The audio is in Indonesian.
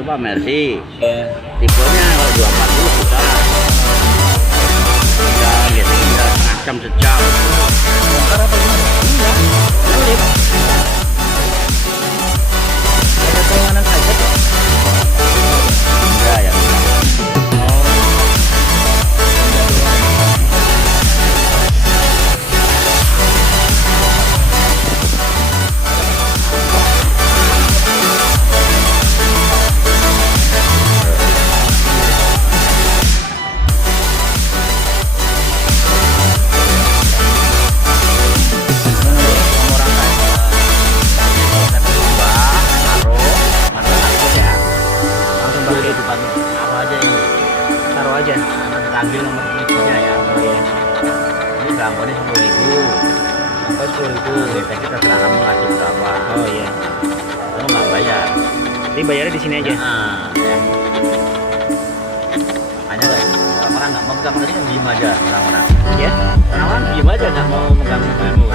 itu Pak Mercy. Ya. Tipenya kalau 240 juta. Udah gitu, udah setengah jam sejam. Bongkar apa gimana? Iya. Sulit. Ada keringanan pajak ya? Enggak ya. Taruh aja. Ambil nomor polisinya ya. Oh iya. Ini gangguannya 10.000. Sampai 10.000. Kita terserah kamu ngasih berapa. Oh iya. Kamu nggak bayar. Jadi bayarnya di sini aja. Ya. Makanya orang nggak mau pegang ini kan diem aja orang-orang. Ya. Orang-orang diem aja nggak mau megang ilmu.